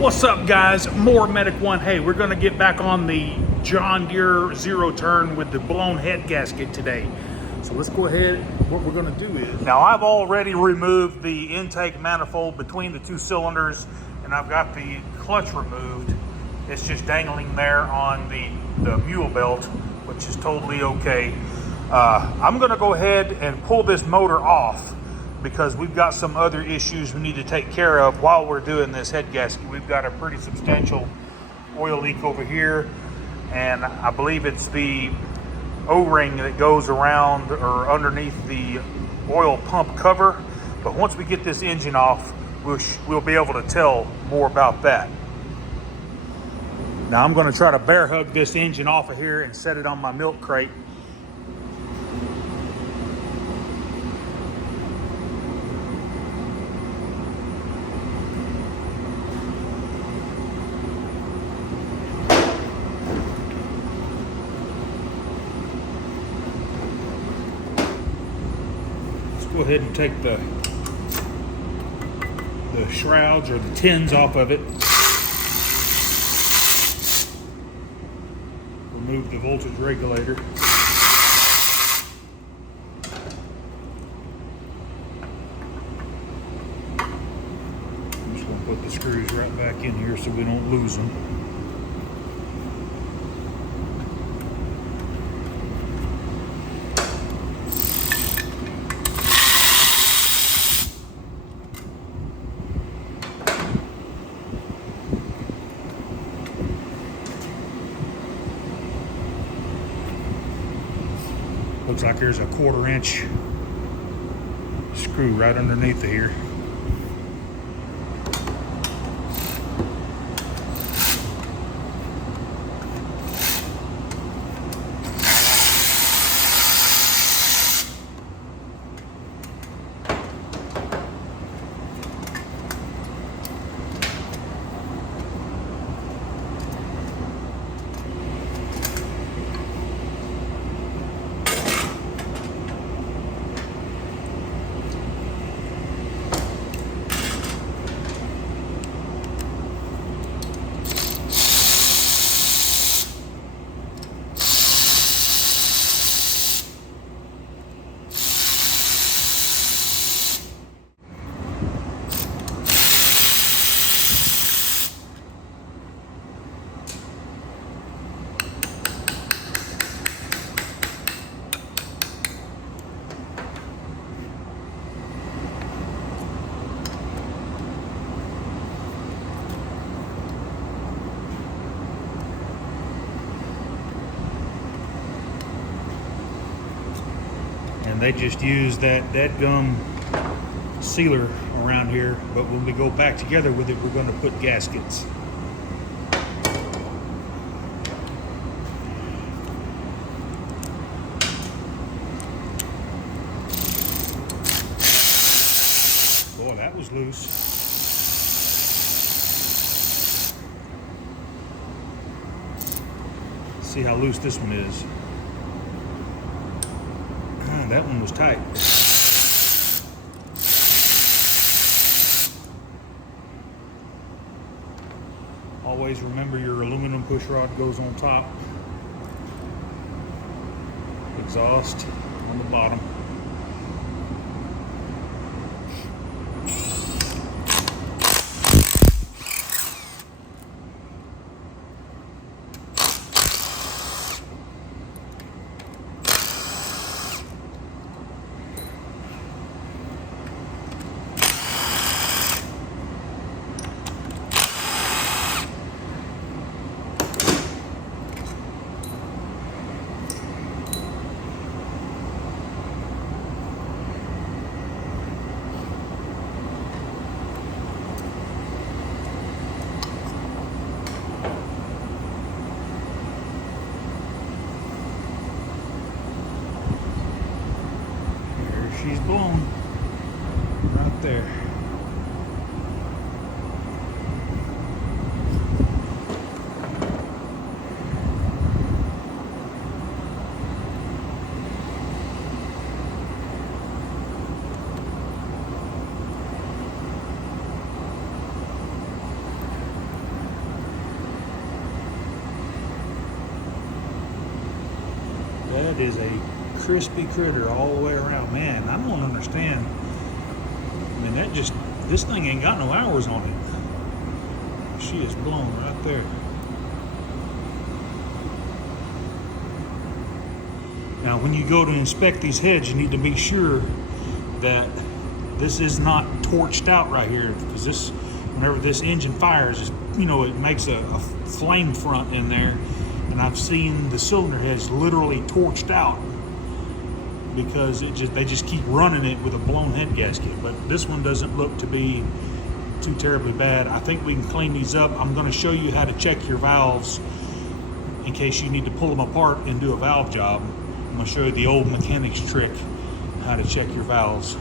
What's up, guys? More Medic One. Hey, we're going to get back on the John Deere zero turn with the blown head gasket today. So let's go ahead. What we're going to do is, now I've already removed the intake manifold between the two cylinders, and I've got the clutch removed. It's just dangling there on the mule belt, which is totally okay. I'm going to go ahead and pull this motor off, because we've got some other issues we need to take care of while we're doing this head gasket. We've got a pretty substantial oil leak over here, and I believe it's the O-ring that goes around or underneath the oil pump cover. But once we get this engine off, we'll be able to tell more about that. Now I'm going to try to bear hug this engine off of here and set it on my milk crate. Go ahead and take the shrouds or the tins off of it. Remove the voltage regulator. I'm just going to put the screws right back in here so we don't lose them. Looks like there's a 1/4 inch screw right underneath here. And they just use that gum sealer around here, but when we go back together with it, we're going to put gaskets. Boy, that was loose. See how loose this one is. That one was tight. Always remember your aluminum push rod goes on top. Exhaust on the bottom. That is a crispy critter all the way around. Man, I don't understand. I mean, this thing ain't got no hours on it. She is blown right there. Now, when you go to inspect these heads, you need to be sure that this is not torched out right here, because this, whenever this engine fires, you know, it makes a flame front in there, and I've seen the cylinder heads literally torched out because they just keep running it with a blown head gasket. But this one doesn't look to be too terribly bad. I think we can clean these up. I'm going to show you how to check your valves in case you need to pull them apart and do a valve job. I'm going to show you the old mechanic's trick, how to check your valves,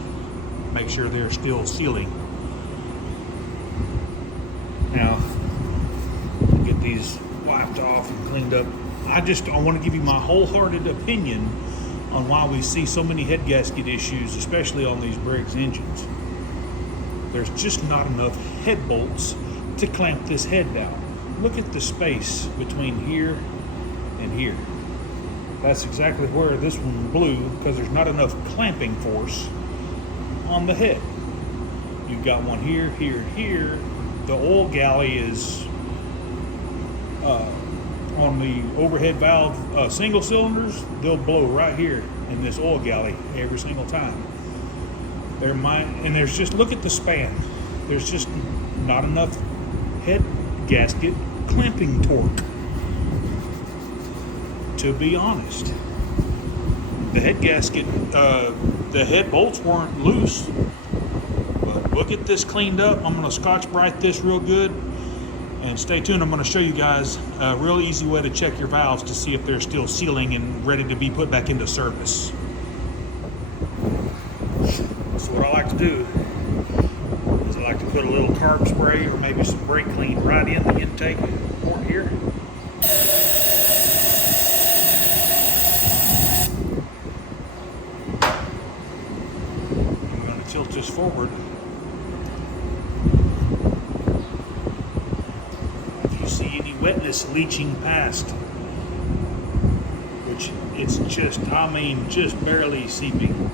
make sure they're still sealing. Now, get these wiped off and cleaned up. I want to give you my wholehearted opinion on why we see so many head gasket issues, especially on these Briggs engines. There's just not enough head bolts to clamp this head down. Look at the space between here and here. That's exactly where this one blew, because there's not enough clamping force on the head. You've got one here, here, here. The oil galley is on the overhead valve single cylinders. They'll blow right here in this oil galley every single time. There's just, look at the span. There's just not enough head gasket clamping torque. To be honest, the head gasket, the head bolts weren't loose, but we'll get this cleaned up. I'm going to Scotch-Brite this real good, and stay tuned. I'm going to show you guys a real easy way to check your valves to see if they're still sealing and ready to be put back into service. So what I like to do is I like to put a little carb spray or maybe some brake clean right in the intake port here. Tilt this forward. If you see any wetness leaching past, which it's just, I mean, just barely seeping,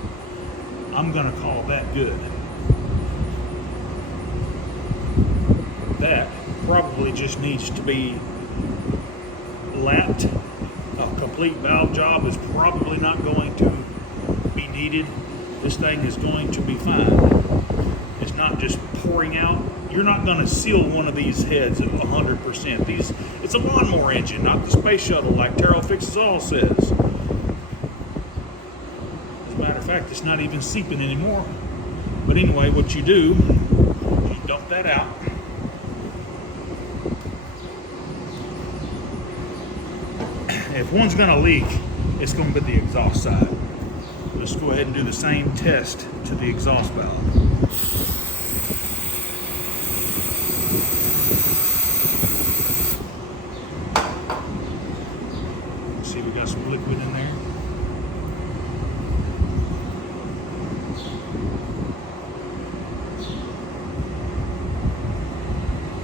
I'm gonna call that good. That probably just needs to be lapped. A complete valve job is probably not going to be needed. This thing is going to be fine. It's not just pouring out. You're not going to seal one of these heads at 100%. It's a lawnmower engine, not the space shuttle like Terrell Fixes All says. As a matter of fact, it's not even seeping anymore. But anyway, what you do, you dump that out. If one's going to leak, it's going to be the exhaust side. Let's go ahead and do the same test to the exhaust valve. See, we got some liquid in there.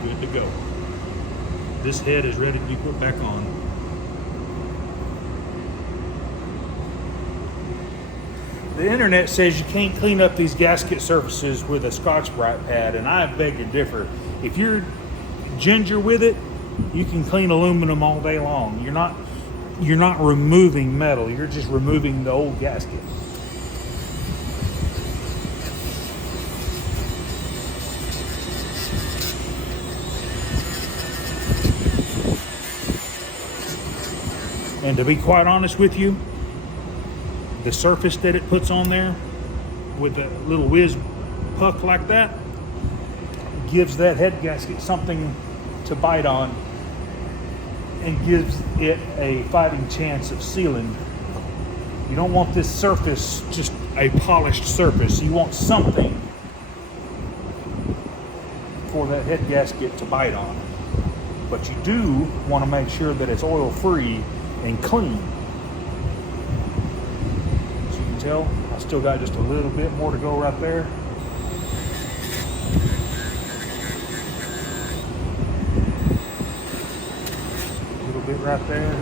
Good to go. This head is ready to be put back on. The internet says you can't clean up these gasket surfaces with a Scotch-Brite pad, and I beg to differ. If you're ginger with it, you can clean aluminum all day long. You're not removing metal, you're just removing the old gasket. And to be quite honest with you, the surface that it puts on there with a little whiz puck like that gives that head gasket something to bite on and gives it a fighting chance of sealing. You don't want this surface just a polished surface. You want something for that head gasket to bite on. But you do want to make sure that it's oil free and clean. Tell, I still got just a little bit more to go right there. A little bit right there.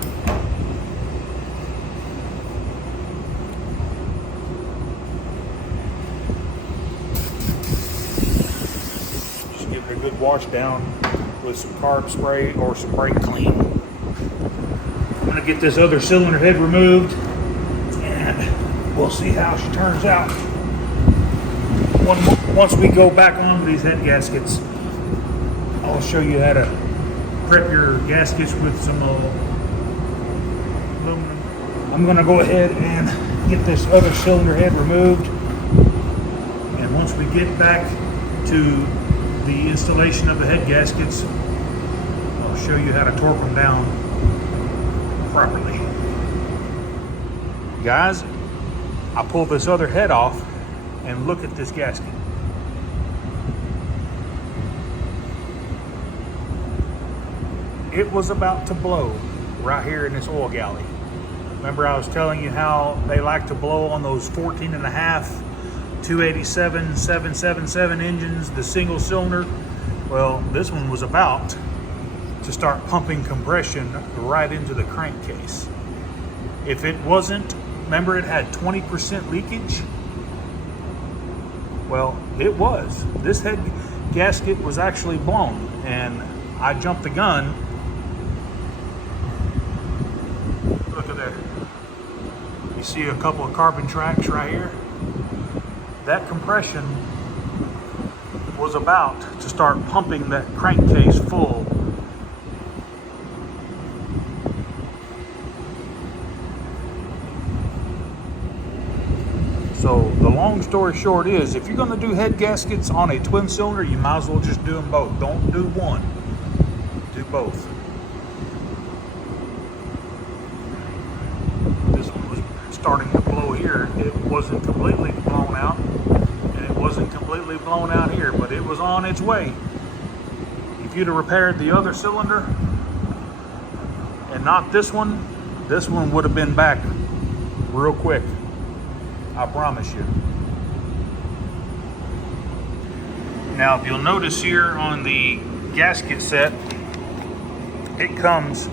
washed down with some carb spray or some brake clean. I'm gonna get this other cylinder head removed and we'll see how she turns out. Once we go back on these head gaskets, I'll show you how to prep your gaskets with some aluminum. I'm gonna go ahead and get this other cylinder head removed. And once we get back to the installation of the head gaskets, I'll show you how to torque them down properly. Guys, I pulled this other head off and look at this gasket. It was about to blow right here in this oil galley. Remember I was telling you how they like to blow on those 14.5 287 777 engines, the single cylinder? Well, this one was about to start pumping compression right into the crankcase. If it wasn't, remember it had 20% leakage? Well, it was. This head gasket was actually blown, and I jumped the gun. Look at there. You see a couple of carbon tracks right here? That compression was about to start pumping that crankcase full. So the long story short is, if you're going to do head gaskets on a twin cylinder, you might as well just do them both. Don't do one, do both. This one was starting to blow here. It wasn't completely blown out, and it wasn't completely blown out here, but it was on its way. If you'd have repaired the other cylinder and not this one would have been back real quick. I promise you. Now, if you'll notice here on the gasket set, it comes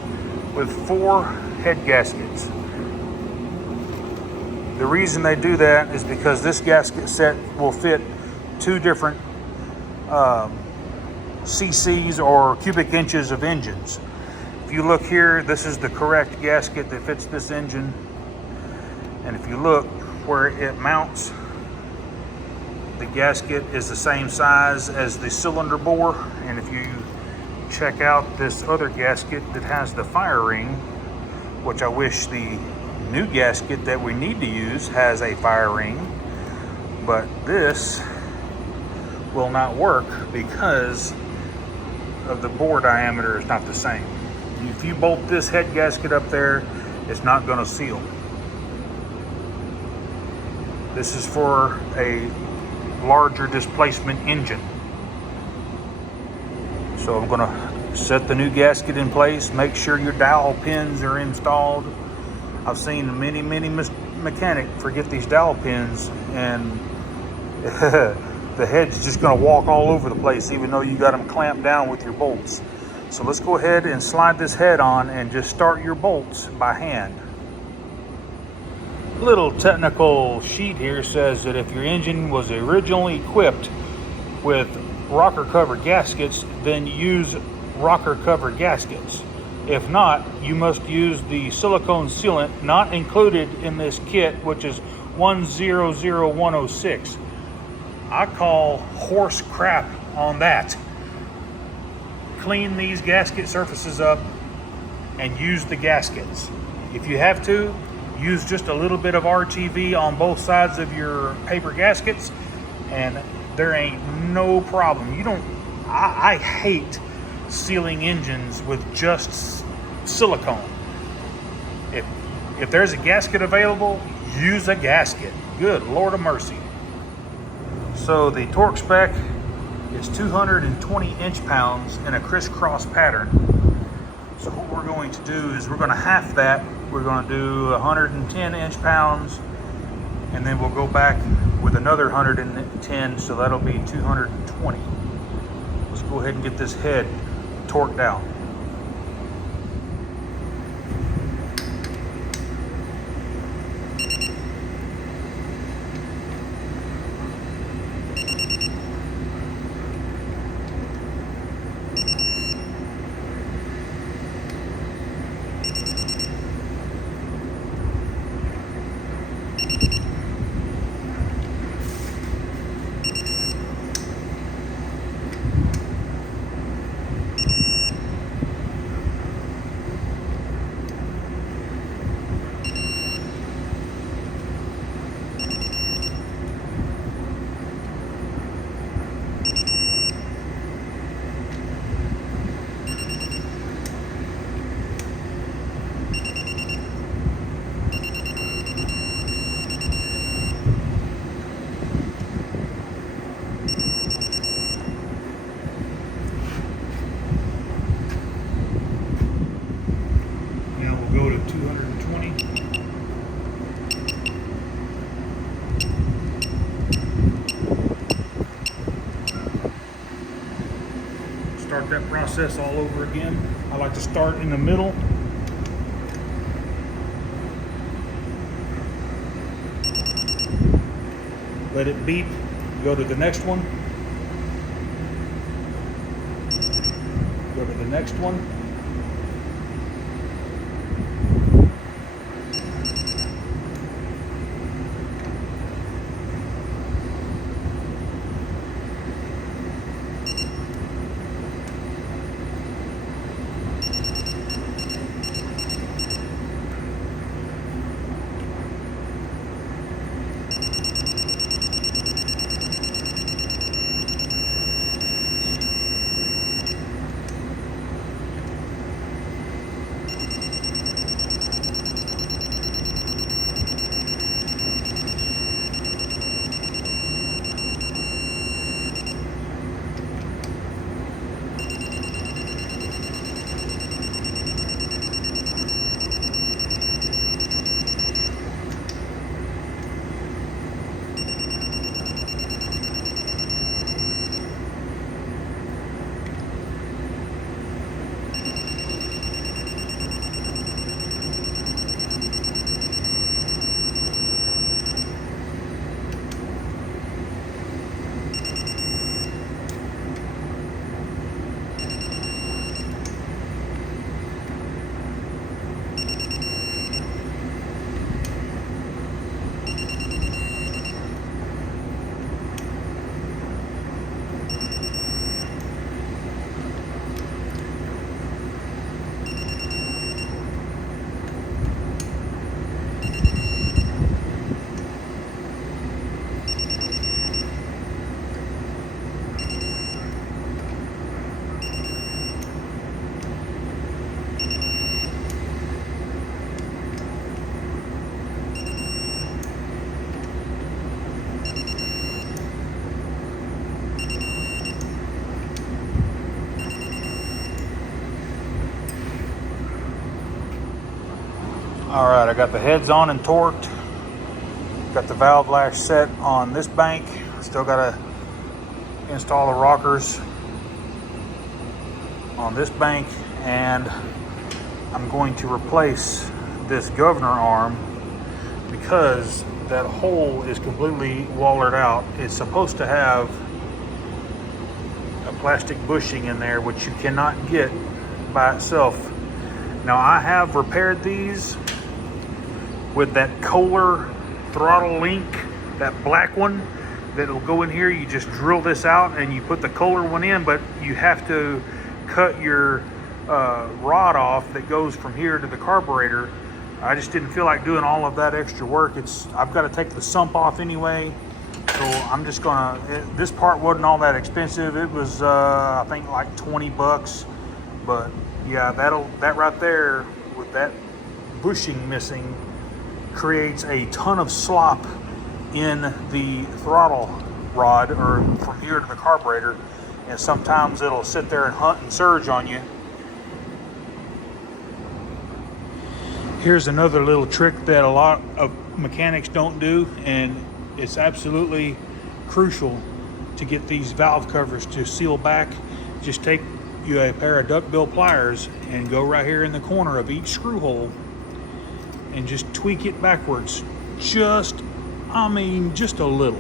with 4 head gaskets. The reason they do that is because this gasket set will fit 2 different cc's or cubic inches of engines. If you look here, this is the correct gasket that fits this engine. And if you look where it mounts, the gasket is the same size as the cylinder bore. And if you check out this other gasket that has the fire ring, which I wish the new gasket that we need to use has a fire ring, but this will not work because of the bore diameter is not the same. If you bolt this head gasket up there, it's not going to seal. This is for a larger displacement engine. So I'm going to set the new gasket in place, make sure your dowel pins are installed. I've seen many mechanics forget these dowel pins, and the head's just going to walk all over the place even though you got them clamped down with your bolts. So let's go ahead and slide this head on and just start your bolts by hand. Little technical sheet here says that if your engine was originally equipped with rocker cover gaskets, then use rocker cover gaskets. If not, you must use the silicone sealant not included in this kit, which is 100106. I call horse crap on that. Clean these gasket surfaces up and use the gaskets. If you have to, use just a little bit of RTV on both sides of your paper gaskets, and there ain't no problem. I hate sealing engines with just silicone. If there's a gasket available, use a gasket. Good Lord of mercy. So the torque spec is 220 inch-pounds in a crisscross pattern. So what we're going to do is we're going to half that. We're going to do 110 inch-pounds, and then we'll go back with another 110, so that'll be 220. Let's go ahead and get this head torqued out. start that process all over again. I like to start in the middle. Let it beep, go to the next one. Go to the next one. All right, I got the heads on and torqued. Got the valve lash set on this bank. Still got to install the rockers on this bank, and I'm going to replace this governor arm because that hole is completely wallered out. It's supposed to have a plastic bushing in there, which you cannot get by itself. Now, I have repaired these with that Kohler throttle link, that black one that'll go in here. You just drill this out and you put the Kohler one in, but you have to cut your rod off that goes from here to the carburetor. I just didn't feel like doing all of that extra work. I've got to take the sump off anyway, so I'm just gonna, this part wasn't all that expensive. It was I think like 20 bucks, but yeah, that right there with that bushing missing creates a ton of slop in the throttle rod, or from here to the carburetor, and sometimes it'll sit there and hunt and surge on you. Here's another little trick that a lot of mechanics don't do, and it's absolutely crucial to get these valve covers to seal back. Just take you a pair of duckbill pliers and go right here in the corner of each screw hole and just tweak it backwards. Just a little.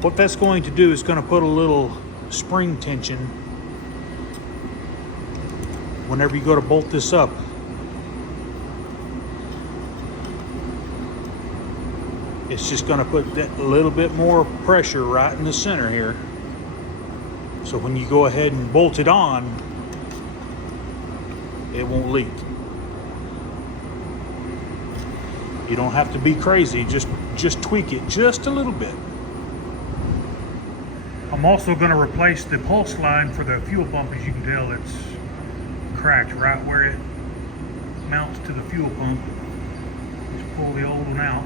What that's going to do is going to put a little spring tension whenever you go to bolt this up. It's just going to put that little bit more pressure right in the center here. So when you go ahead and bolt it on, it won't leak. You don't have to be crazy, just tweak it just a little bit. I'm also going to replace the pulse line for the fuel pump. As you can tell, it's cracked right where it mounts to the fuel pump. Just pull the old one out,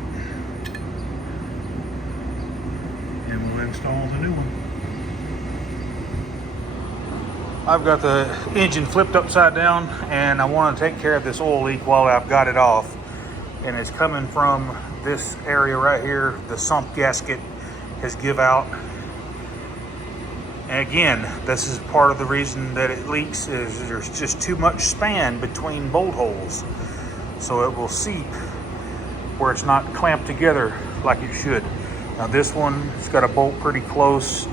and we'll install the new one. I've got the engine flipped upside down, and I want to take care of this oil leak while I've got it off. And it's coming from this area right here. The sump gasket has give out, And again, this is part of the reason that it leaks, is there's just too much span between bolt holes. So it will seep where it's not clamped together like it should. Now this one, it's got a bolt pretty close.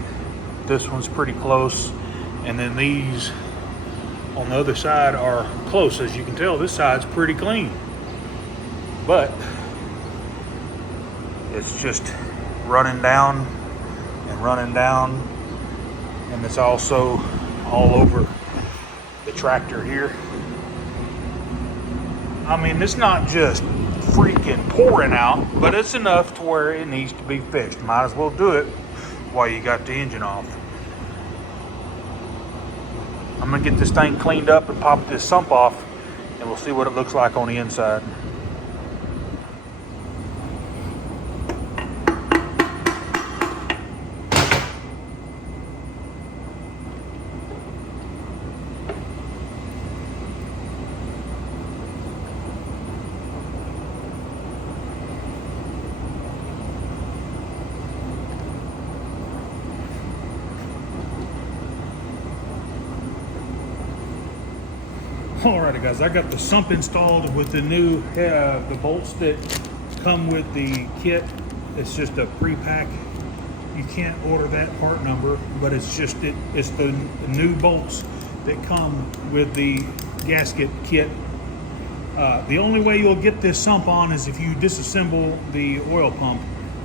This one's pretty close. And then these on the other side are close. As you can tell, this side's pretty clean. But it's just running down and running down. And it's also all over the tractor here. I mean, it's not just freaking pouring out, but it's enough to where it needs to be fixed. Might as well do it while you got the engine off. I'm gonna get this thing cleaned up and pop this sump off, and we'll see what it looks like on the inside. Alrighty guys, I got the sump installed with the new the bolts that come with the kit. It's just a pre-pack. You can't order that part number, but it's just it's the new bolts that come with the gasket kit. The only way you'll get this sump on is if you disassemble the oil pump,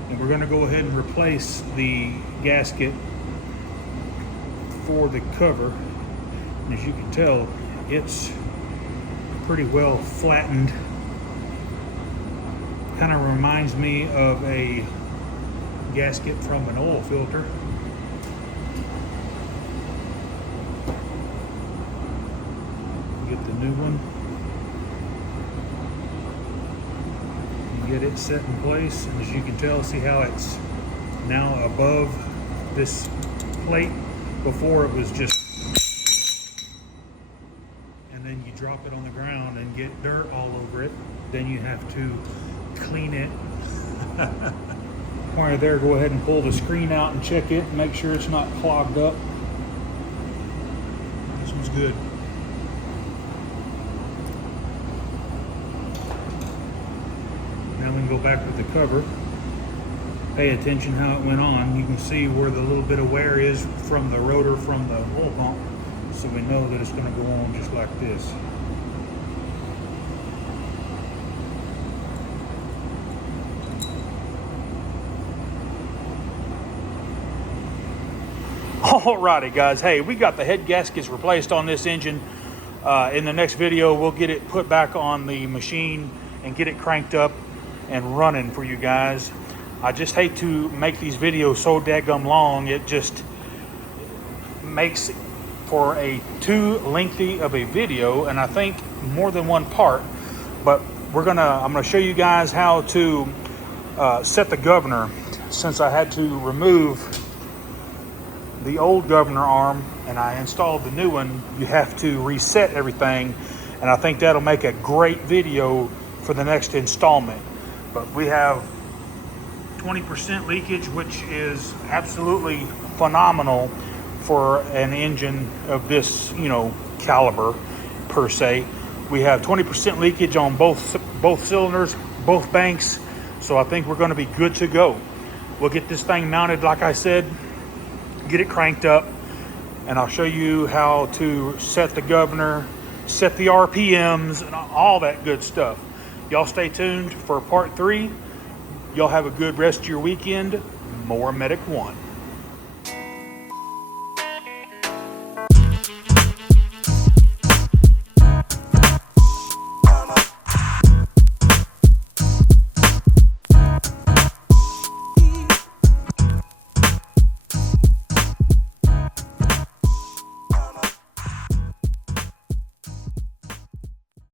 and we're going to go ahead and replace the gasket for the cover. And as you can tell, it's pretty well flattened. Kind of reminds me of a gasket from an oil filter. Get the new one and get it set in place, and as you can tell, see how it's now above this plate. Before it was just, and then you drop it on the ground and get dirt all over it. Then you have to clean it. While you're there, go ahead and pull the screen out and check it and make sure it's not clogged up. This one's good. Now we can go back with the cover. Pay attention how it went on. You can see where the little bit of wear is from the rotor from the oil pump, so we know that it's going to go on just like this. Alrighty guys, hey, we got the head gaskets replaced on this engine. In the next video, we'll get it put back on the machine and get it cranked up and running for you guys. I just hate to make these videos so daggum long. It just makes for a too lengthy of a video, and I think more than one part. But I'm gonna show you guys how to set the governor. Since I had to remove the old governor arm and I installed the new one, you have to reset everything, and I think that'll make a great video for the next installment. But we have 20% leakage, which is absolutely phenomenal for an engine of this, caliber per se. We have 20% leakage on both cylinders, both banks, so I think we're going to be good to go. We'll get this thing mounted, like I said, get it cranked up, and I'll show you how to set the governor, set the RPMs, and all that good stuff. Y'all stay tuned for part 3. Y'all have a good rest of your weekend. Mower Medic 1.